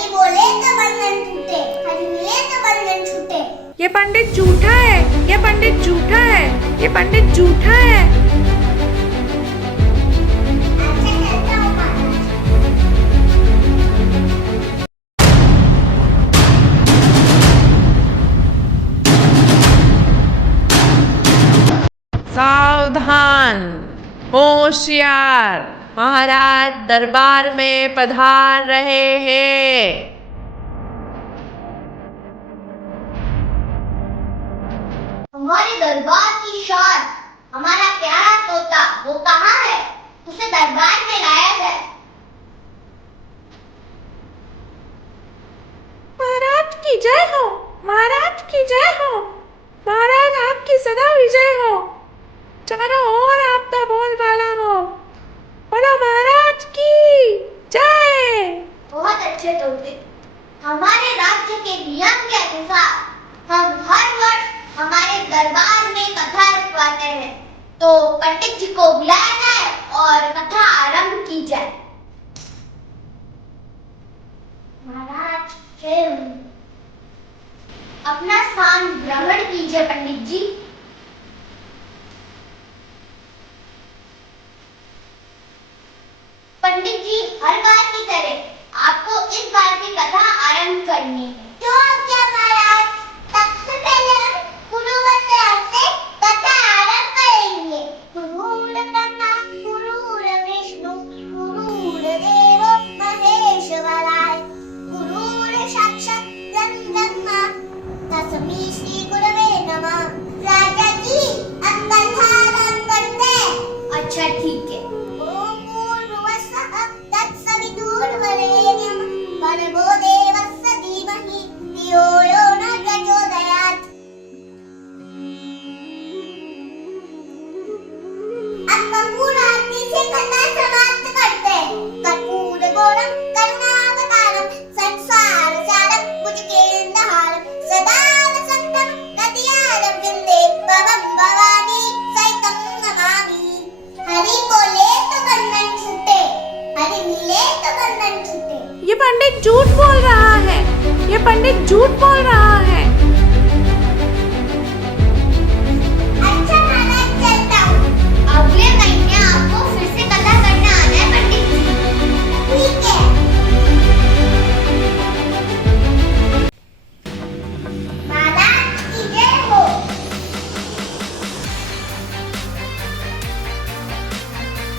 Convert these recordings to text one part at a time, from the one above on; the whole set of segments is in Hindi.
हरि बोले तो बंधन टूटे, हरि मिले तो बंधन छूटे। ये पंडित झूठा है, ये पंडित झूठा है, ये पंडित झूठा है। अच्छा चलता हूँ महाराज। सावधान, होशियार, महाराज दरबार में पधार रहे हैं। हमारे दरबार की शान, हमारा प्यारा तोता, वो कहाँ है? उसे दरबार में लाया जाए। महाराज की जय हो, महाराज की जय हो, महाराज आपकी सदा विजय हो, चारों ओर आपका बोलबाला हो, बोलो महाराज की जय। बहुत अच्छे तोते। हमारे राज्य के नियम के अनुसार हम हर वर्ष हमारे दरबार में कथा रखवाते हैं, तो पंडित जी को बुलाया जाए और कथा आरंभ की जाए। महाराज अपना स्थान ग्रहण कीजिए पंडित जी। पंडित जी, हर बार की तरह आपको इस बार की कथा आरंभ करनी है। तो क्या महाराज, सबसे पहले हम गुरुवचन से कथा आरंभ करेंगे। गुरुर्ब्रह्मा गुरुर्विष्णु गुरुर्देवो महेश्वराय, गुरुर्साक्षात् ब्रह्मा तस्मै श्री गुरवे नमः। राजा जी, अब कथा आरंभ करते हैं। अच्छा ठीक है। ओम भूर्भुवस्सुः तत्सवितुर्वरेण्यं भर्गो देवस्य धीमहि धियो यो न प्रचोदयात्। अब कर्पूर आरती से कथा समाप्त करते हैं। कर्पूर गौरम करुणावतारम संसार सारम भुजगेन्द्रहारम सदा वसंतम हृदयारविंदे भवं भवानी सहितं नमामि। हरि बोले तो बंधन छूटे, हरि मिले तो बंधन छूटे। ये पंडित झूठ बोल रहा है, ये पंडित झूठ बोल रहा है। अच्छा महाराज चलता हूँ। अगले महीने आपको फिर से कथा करना आना है पंडित जी। ठीक है। महाराज की जय हो।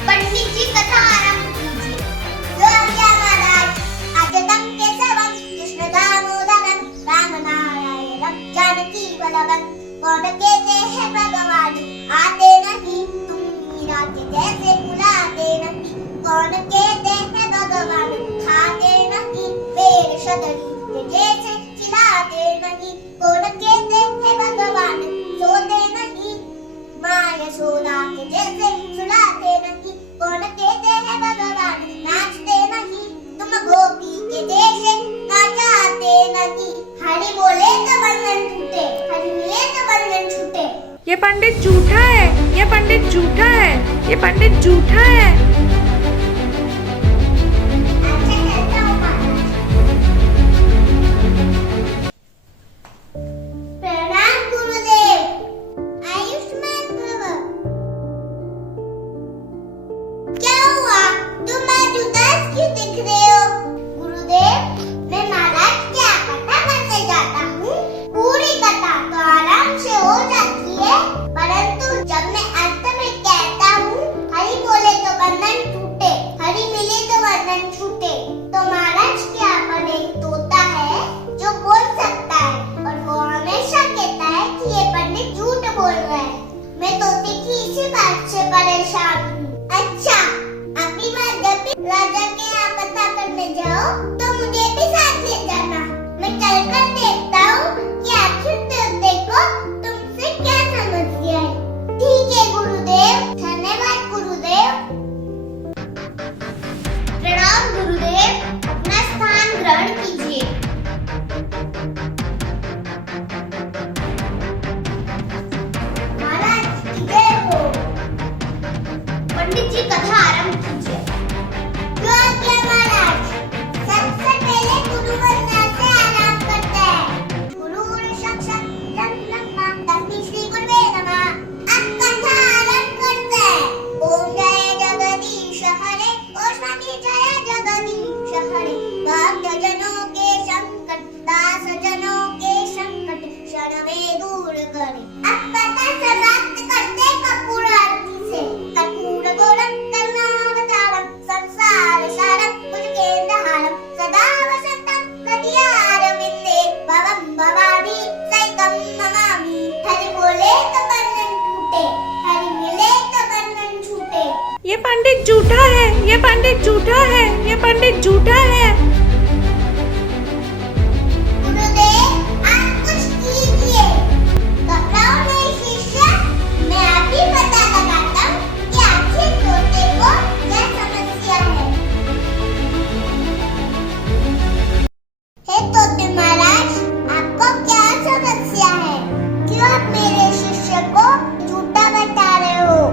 पंडित जी कथा आरंभ कीजिए। जो आज्ञा महाराज। अजतम केशवम कृष्ण दामोदरम राम नारायणम जानकी वल्लभम। कौन कहते हैं भगवान आते नहीं, तुम मीरा के जैसे बुलाते नहीं। कौन कहते हैं भगवान खाते नहीं, पेड़ शदरी के जैसे चिल्लाते नहीं। कौन कहते हैं भगवान सोते नहीं, माँ यशोदा के जैसे सुलाते नहीं। कौन कहते हैं भगवान नाचते नहीं, तुम गोपी के जैसे नाचाते नहीं। हरि बोले तो बंधन टूटे, हरि मिले तो बंधन छूटे। ये पंडित झूठा है, ये पंडित झूठा है, ये पंडित झूठा है। अच्छा चलता हूँ महाराज। प्रणाम गुरुदेव। आयुष्मान भव। क्या हुआ, तुम आज उदास क्यों दिख रहे हो? गुरुदेव, मैं महाराज क्या कथा करने जाता हूँ। पूरी कथा तो आराम से हो जाती है, परंतु जब मैं अंत में कहता हूँ हरि बोले तो बंधन दासजनों के संकट, दासजनों के संकट क्षण में दूर करे। अब पता समाप्त करते कपूर आरती से, कर्पूर गोरम करुणावतारम संसार सारम भुजगेन्द्रहारम सदा वसंतम हृदयारविंदे भवम भवानी सहितं नमामि। हरि बोले तो बंधन टूटे, हरि मिले तो बंधन छूटे। ये पंडित झूठा है, ये पंडित झूठा है, ये पंडित झूठा है। गुरुदेव आप कुछ कीजिए। घबराओ नहीं शिष्य, मैं अभी पता लगाता हूँ कि आखिर तोते को क्या समस्या है। हे तोते महाराज, आपको क्या समस्या है? क्यों आप मेरे शिष्य को झूठा बता रहे हो?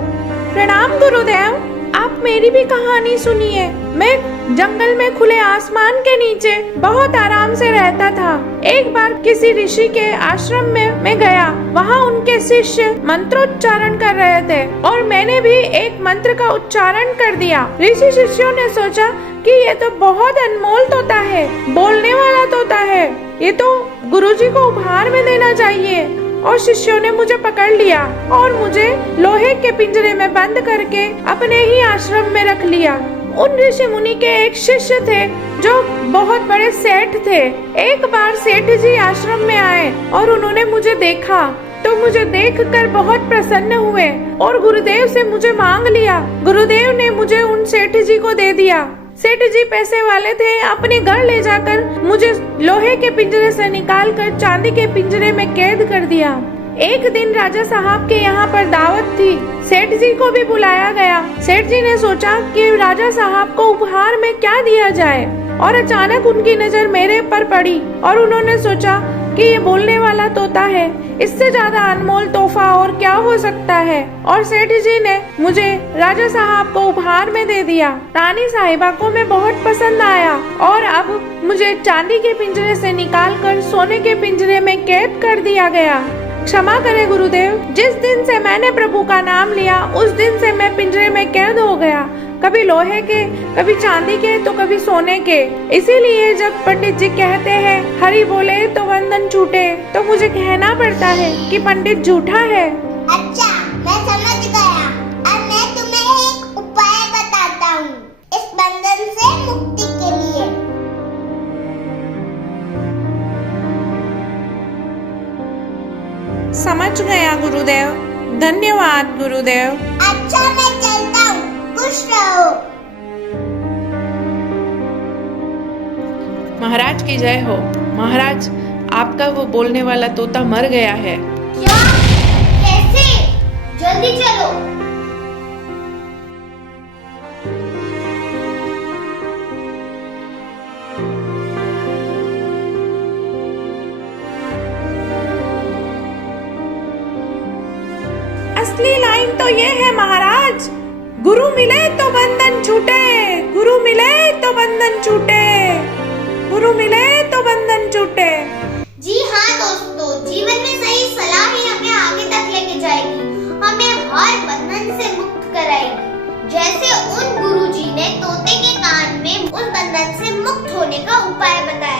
प्रणाम गुरुदेव, आप मेरी भी कहानी सुनिए। मैं जंगल में खुले आसमान के नीचे बहुत आराम से रहता था। एक बार किसी ऋषि के आश्रम में मैं गया। वहाँ उनके शिष्य मंत्रोच्चारण कर रहे थे और मैंने भी एक मंत्र का उच्चारण कर दिया। ऋषि शिष्यों ने सोचा कि ये तो बहुत अनमोल तोता है, बोलने वाला तोता है, ये तो गुरुजी को उपहार में देना चाहिए। और शिष्यों ने मुझे पकड़ लिया और मुझे लोहे के पिंजरे में बंद करके अपने ही आश्रम में रख लिया। उन ऋषि मुनि के एक शिष्य थे जो बहुत बड़े सेठ थे। एक बार सेठ जी आश्रम में आए और उन्होंने मुझे देखा तो मुझे देखकर बहुत प्रसन्न हुए और गुरुदेव से मुझे मांग लिया। गुरुदेव ने मुझे उन सेठ जी को दे दिया। सेठ जी पैसे वाले थे, अपने घर ले जाकर मुझे लोहे के पिंजरे से निकालकर चांदी के पिंजरे में कैद कर दिया। एक दिन राजा साहब के यहाँ पर दावत थी, सेठ जी को भी बुलाया गया। सेठ जी ने सोचा कि राजा साहब को उपहार में क्या दिया जाए और अचानक उनकी नजर मेरे पर पड़ी और उन्होंने सोचा कि ये बोलने वाला तोता है, इससे ज्यादा अनमोल तोहफा और क्या हो सकता है। और सेठ जी ने मुझे राजा साहब को उपहार में दे दिया। रानी साहिबा को मैं बहुत पसंद आया और अब मुझे चांदी के पिंजरे से निकालकर सोने के पिंजरे में कैद कर दिया गया। क्षमा करें गुरुदेव, जिस दिन से मैंने प्रभु का नाम लिया उस दिन से मैं पिंजरे में कैद हो गया, कभी लोहे के, कभी चांदी के, तो कभी सोने के। इसीलिए जब पंडित जी कहते हैं हरि बोले तो बंधन छूटे, तो मुझे कहना पड़ता है कि पंडित झूठा है। अच्छा, मैं समझ गया। अब मैं तुम्हें एक उपाय बताता हूँ इस बंधन से मुक्ति के लिए। समझ गया गुरुदेव, धन्यवाद गुरुदेव। अच्छा, मैं चलता हूँ, खुश रहो। महाराज की जय हो। महाराज, आपका वो बोलने वाला तोता मर गया है। क्या? कैसे? जल्दी चलो। असली लाइन तो ये है महाराज, गुरु मिले तो बंधन छूटे, गुरु मिले तो बंधन छूटे, गुरु मिले तो बंधन छूटे। जी हाँ दोस्तों, जीवन में सही सलाह ही हमें आगे तक लेके जाएगी, हमें हर बंधन से मुक्त कराएगी। जैसे उन गुरुजी ने तोते के कान में उस बंधन से मुक्त होने का उपाय बताया।